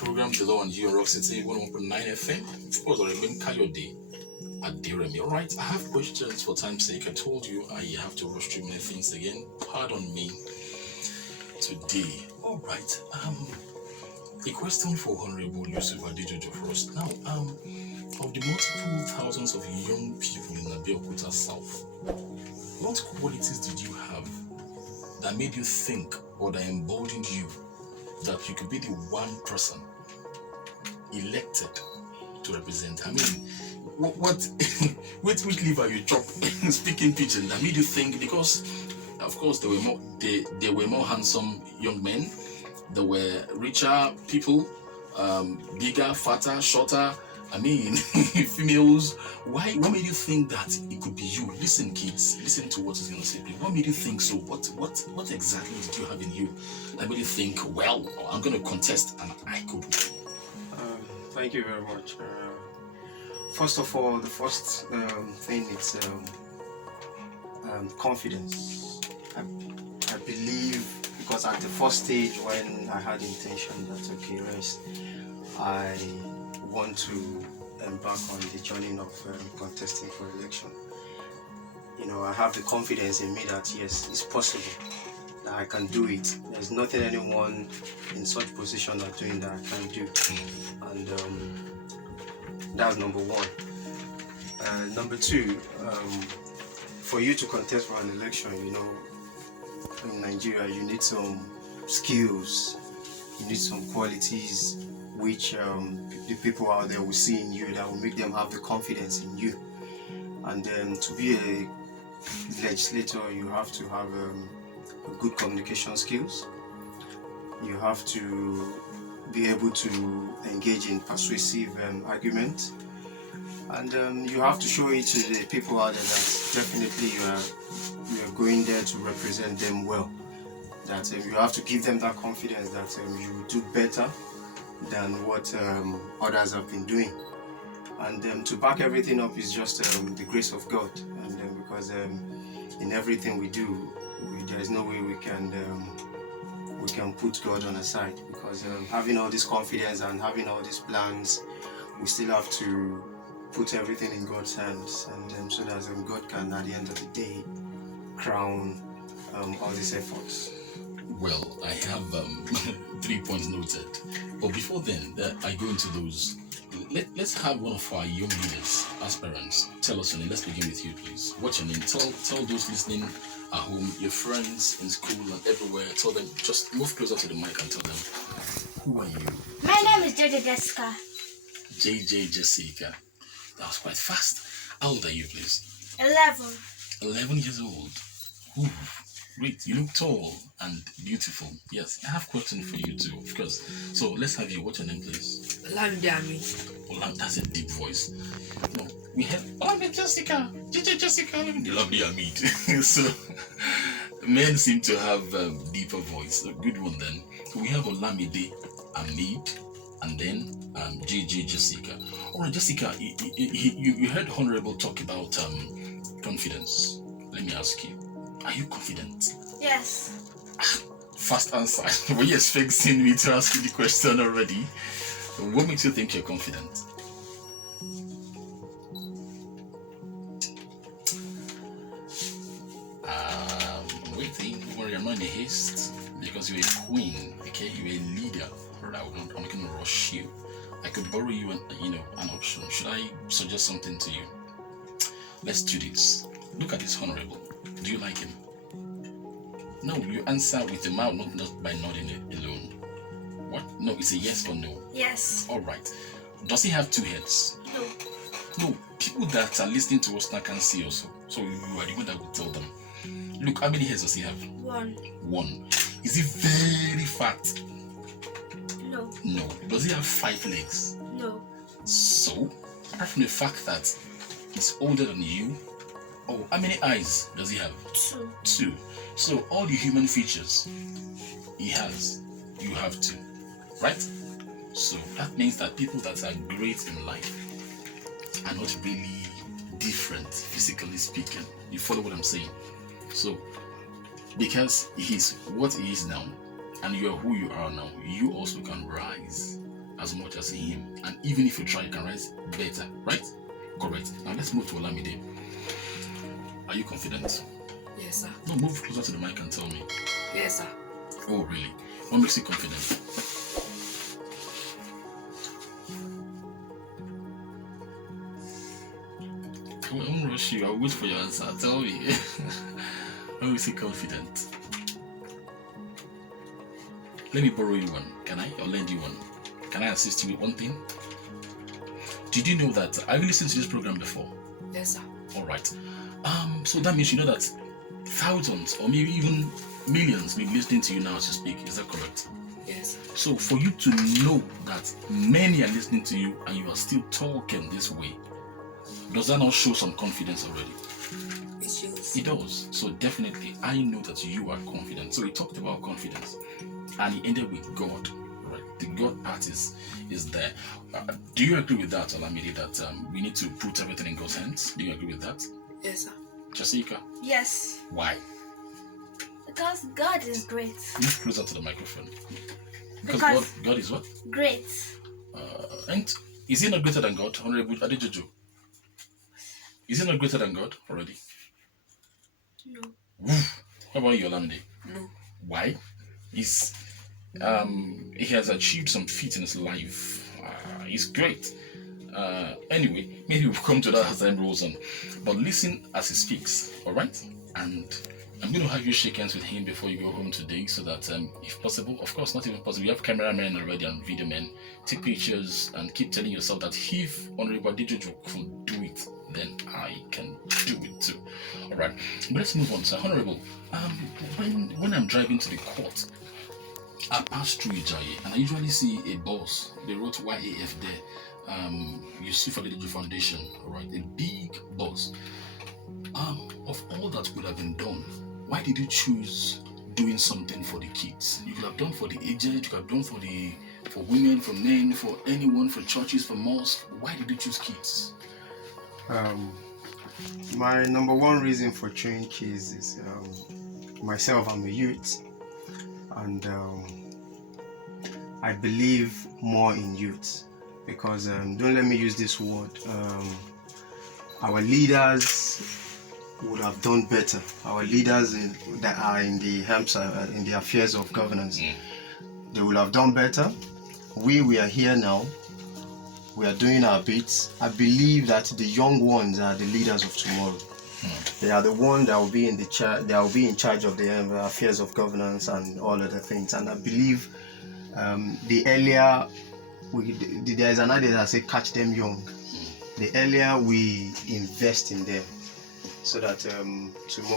program, The Law and You on Rock City 101.9 FM. Of course, I remain Kayode Aderemi. Alright, I have questions for time's sake. I told you I have to rush through many things again. Pardon me today. Alright, a question for Honorable Yusuf Adejojo for us. Now, of the multiple thousands of young people in Abeokuta South, what qualities did you have that made you think or that emboldened you that you could be the one person elected to represent? I mean, what which liver you chop speaking pigeon that made you think? Because of course there were more handsome young men, there were richer people, bigger, fatter, shorter. I mean, females. What made you think that it could be you? Listen, kids, listen to what is going to say. What made you think so? What exactly did you have in you that made you think, well, I'm going to contest and I could? Thank you very much. First of all, the first thing is confidence. I believe, because at the first stage when I had intention that, okay, rest, I want to embark on the journey of contesting for election. You know, I have the confidence in me that yes, it's possible, that I can do it. There's nothing anyone in such position are doing that I can do. And that's number one. Number two, for you to contest for an election, you know, in Nigeria, you need some skills, you need some qualities which the people out there will see in you that will make them have the confidence in you. And to be a legislator, you have to have good communication skills. You have to be able to engage in persuasive argument, and you have to show it to the people out there that definitely you are going there to represent them well. That you have to give them that confidence that you will do better than what others have been doing. And to back everything up is just the grace of God. And because in everything we do, there is no way we can put God on our side. Because having all this confidence and having all these plans, we still have to put everything in God's hands, and so that God can, at the end of the day, crown all these efforts. Well, I have 3 points noted. But before then, I go into those. Let's have one of our young leaders, aspirants. Tell us your name. Let's begin with you, please. What's your name? Tell those listening at home, your friends in school and everywhere. Tell them, just move closer to the mic and tell them, who are you? My name is JJ Jessica. JJ Jessica. That was quite fast. How old are you, please? 11. 11 years old. Ooh. Great, you look tall and beautiful. Yes, I have a question for you too, of course. So let's have you. What's your name, please? Olam, that's a deep voice. No, we have Olam Jessica, Jessica, the lovely Amit. So men seem to have deeper voice. A good one then. We have Olamide Amit and then JJ Jessica. Alright, Jessica, you heard Honorable talk about confidence. Let me ask you. Are you confident? Yes. Fast answer. Were you expecting me to ask you the question already? What makes you think you're confident? Waiting. Don't worry, I'm not in a haste because you're a queen. Okay, you're a leader. Alright, I'm not gonna rush you. I could borrow you an option. Should I suggest something to you? Let's do this. Look at this Honorable. Do you like him? No, you answer with the mouth, not by nodding it alone. What? No, it's a yes or no. Yes. Alright. Does he have 2 heads? No. No, people that are listening to us now can see also. So you are the one that will tell them. Look, how many heads does he have? 1. 1. Is he very fat? No. No. Does he have 5 legs? No. So, apart from the fact that he's older than you, oh, how many eyes does he have? 2. 2. So all the human features he has, you have 2, right? So that means that people that are great in life are not really different, physically speaking. You follow what I'm saying? So because he's what he is now, and you are who you are now, you also can rise as much as in him. And even if you try, you can rise better, right? Correct. Now let's move to Olamide. Are you confident? Yes, sir. No, move closer to the mic and tell me. Yes, sir. Oh, really? What makes you confident? I won't rush you. I'll wait for your answer. Tell me. What makes you confident? Let me borrow you one. Can I? Or lend you one? Can I assist you with one thing? Did you know that I've listened to this program before? Yes, sir. All right. So that means you know that thousands or maybe even millions may be listening to you now as you speak. Is that correct? Yes. So for you to know that many are listening to you and you are still talking this way, does that not show some confidence already? It shows. It does. So definitely, I know that you are confident. So he talked about confidence, and he ended with God. Right? The God part is there. Do you agree with that, Olamide? That we need to put everything in God's hands? Do you agree with that? Yes, sir. Jessica? Yes. Why? Because God is great. Move closer to the microphone. Because God is what? Great. And is he not greater than God, Honorable Adejojo? Is he not greater than God already? No. How about you, Olamide? No. Why? He has achieved some feat in his life. He's great. Anyway, maybe we'll come to that as time rolls on. But listen as he speaks, alright? And I'm going to have you shake hands with him before you go home today so that if possible, of course not even possible, you have cameramen already and video men, take pictures and keep telling yourself that if Honorable Adejojo could do it, then I can do it too. Alright, but let's move on. So Honorable, when I'm driving to the court, I pass through Ijaye and I usually see a bus. They wrote YAF there. Yusuf Adejojo Foundation, alright, a big bus. Of all that could have been done, why did you choose doing something for the kids? You could have done for the aged, you could have done for women, for men, for anyone, for churches, for mosques. Why did you choose kids? My number one reason for choosing kids is myself, I'm a youth, and I believe more in youth because don't let me use this word. Our leaders would have done better. Our leaders that are in the in the affairs of governance, they would have done better. We are here now. We are doing our bits. I believe that the young ones are the leaders of tomorrow. They are the ones that will be in in charge of the affairs of governance and all other things. And I believe the earlier there is an idea that says catch them young. The earlier we invest in them, so that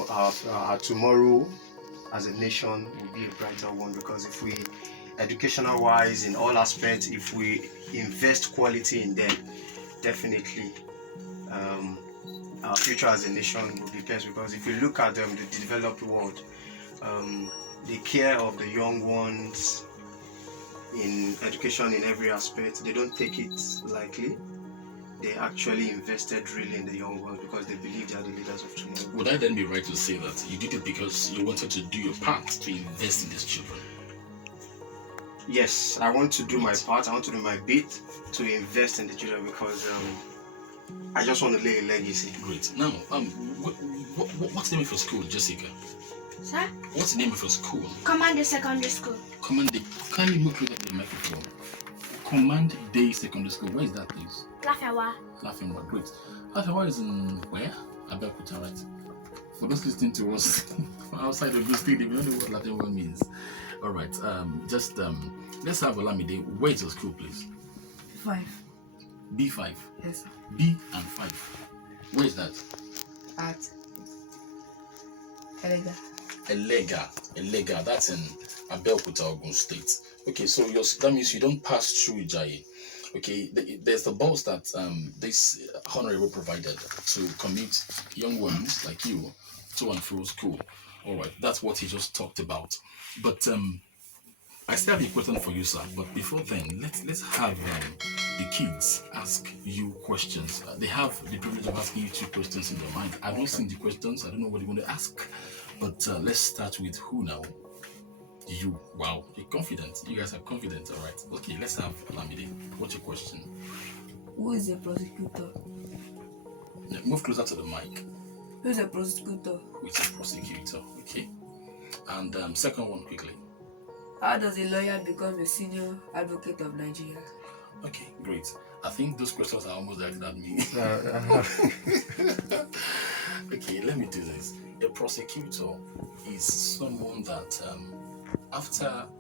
our tomorrow as a nation will be a brighter one. Because if we, educational wise, in all aspects, if we invest quality in them, definitely our future as a nation will be best. Because if you look at the developed world, the care of the young ones in education in every aspect, they don't take it lightly. They actually invested really in the young ones because they believe they are the leaders of tomorrow. Would I then be right to say that you did it because you wanted to do your part to invest in these children? Yes, I want to do my part. I want to do my bit to invest in the children because I just want to lay a legacy. Great. Now, what's the name of your school, Jessica? Sir? What's the name of your school? Command Secondary School. Can you move closer to the microphone? Command Day Secondary School. Where is that, please? Lafewa. Lafewa, great. Lafewa is in where? Abeokuta, right? For those listening to us outside of the state, they don't know what Lafewa means. All right. Let's have Olamide. Where is your school, please? 5. B5. Yes, sir. B and 5. Where is that? At Elega. Elega. That's in Abeokuta, Ogun State. Okay, so that means you don't pass through Ijaye. Okay, there's the bus that this honorable provided to commute young ones like you to and through school. All right, that's what he just talked about. But I still have a question for you, sir. But before then, let's have the kids ask you questions. They have the privilege of asking you 2 questions in their mind. I've not seen the questions. I don't know what they're going to ask. But let's start with who now? You, wow, you're confident. You guys are confident, all right. Okay, let's have Lamide. What's your question? Who is a prosecutor? Yeah, move closer to the mic. Who is a prosecutor? Who is a prosecutor? Okay. And second one, quickly. How does a lawyer become a senior advocate of Nigeria? Okay, great. I think those questions are almost directed at me. Okay, let me do this. A prosecutor is someone that,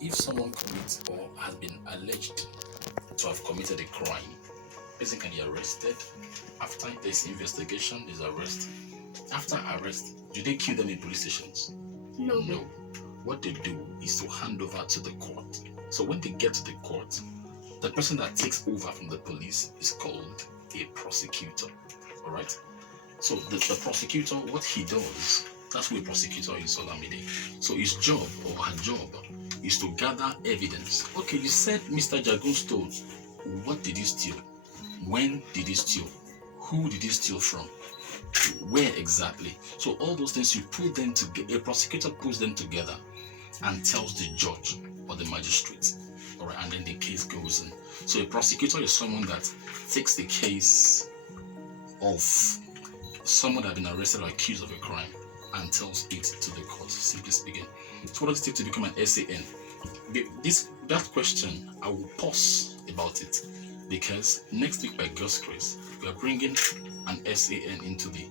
if someone commits or has been alleged to have committed a crime, person can be arrested. After there's investigation, there's arrest. After arrest, do they kill them in police stations? No. No. What they do is to hand over to the court. So when they get to the court, the person that takes over from the police is called a prosecutor. All right. So the prosecutor, what he does, that's what a prosecutor is, Olamide. So his job or her job is to gather evidence. Okay, you said Mr. Jagun stole. What did he steal? When did he steal? Who did he steal from? Where exactly? So all those things, you put them together. A prosecutor puts them together and tells the judge or the magistrate. All right, and then the case goes in. So a prosecutor is someone that takes the case of someone that has been arrested or accused of a crime and tells it to the court, simply speaking. So what does it take to become an SAN? That question, I will pause about it, because next week by God's grace, we are bringing an SAN into the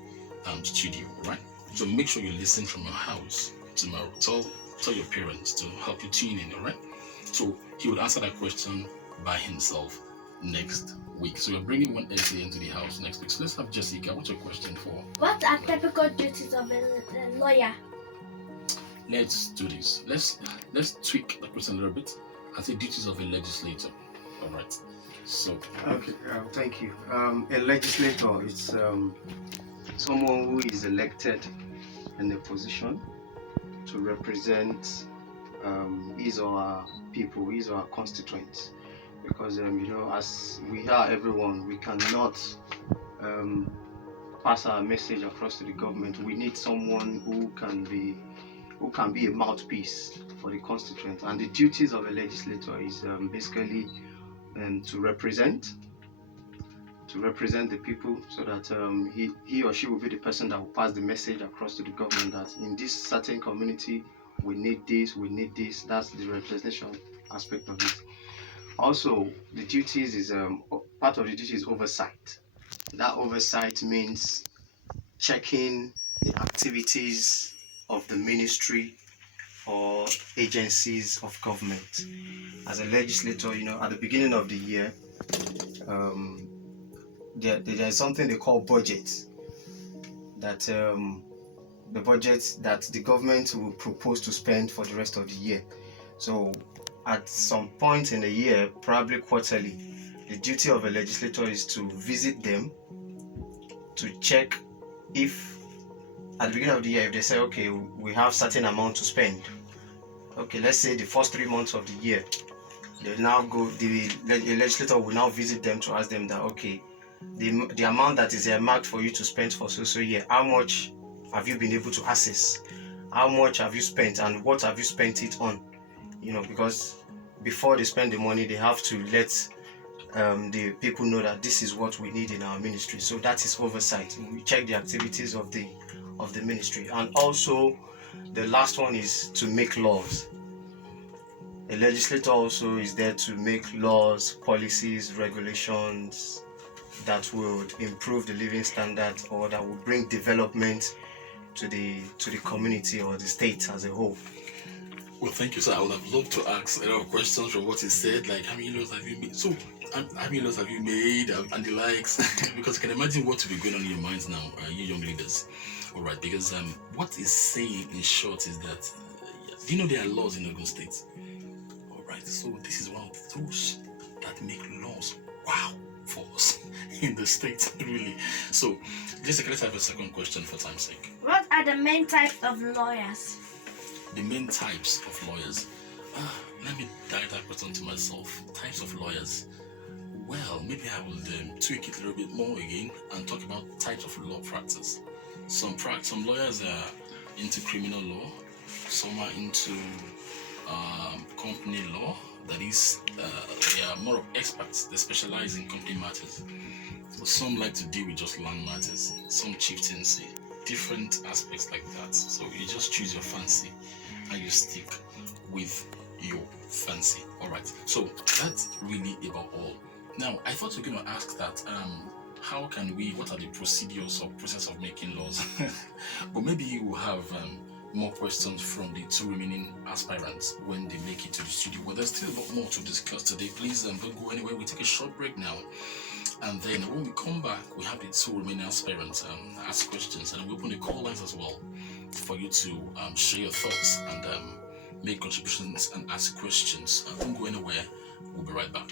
studio, right? So make sure you listen from your house tomorrow. Tell your parents to help you tune in, all right? So he would answer that question by himself next week. So we're bringing one SAN into the house next week. So let's have Jessica. What's your question for? What are typical duties of a lawyer? Let's do this. Let's tweak the question a little bit and say duties of a legislator. All right. So Okay, thank you. A legislator is someone who is elected in a position to represent his or her people, his or her constituents. Because as we are everyone, we cannot pass our message across to the government. We need someone who can be a mouthpiece for the constituent. And the duties of a legislator is basically to represent the people, so that he or she will be the person that will pass the message across to the government that in this certain community we need this. That's the representation aspect of it. Also, the duties is part of the duty is oversight. That oversight means checking the activities of the ministry or agencies of government. As a legislator, at the beginning of the year, there's something they call budget. That the budget that the government will propose to spend for the rest of the year. So at some point in the year, probably quarterly, the duty of a legislator is to visit them to check if at the beginning of the year, if they say, okay, we have certain amount to spend. Okay, let's say the first 3 months of the year, the legislator will now visit them to ask them that, okay, the amount that is earmarked for you to spend for so year, how much have you been able to access? How much have you spent and what have you spent it on? Because before they spend the money, they have to let the people know that this is what we need in our ministry. So that is oversight. We check the activities of the ministry. And also the last one is to make laws. A legislator also is there to make laws, policies, regulations that would improve the living standard or that would bring development to the community or the state as a whole. well, thank you, sir. I would have loved to ask a lot of questions from what he said, like how many laws have you made? So, how many laws have you made and the likes? Because you can imagine what will be going on in your minds now, you young leaders. All right, because what he's saying in short is that, do you know there are laws in Ogun State? All right, so this is one of those that make laws, wow, for us in the state, really. So, Jessica, let's have a second question for time's sake. What are the main types of lawyers? The main types of lawyers. Let me direct that question to myself. Types of lawyers. Well, maybe I will tweak it a little bit more again and talk about types of law practice. Some lawyers are into criminal law. Some are into company law. That is, they are more of experts. They specialize in company matters. So some like to deal with just land matters, some chieftaincy, different aspects like that. So you just choose your fancy and you stick with your fancy. All right. So that's really about all. Now I thought we are going to ask that. How can we? What are the procedures or process of making laws? But maybe you will have more questions from the two remaining aspirants when they make it to the studio. But there's still a lot more to discuss today. Please don't go anywhere. We take a short break now. And then when we come back, we have the two remaining aspirants ask questions, and we open the call lines as well for you to share your thoughts and make contributions and ask questions. Don't go anywhere. We'll be right back.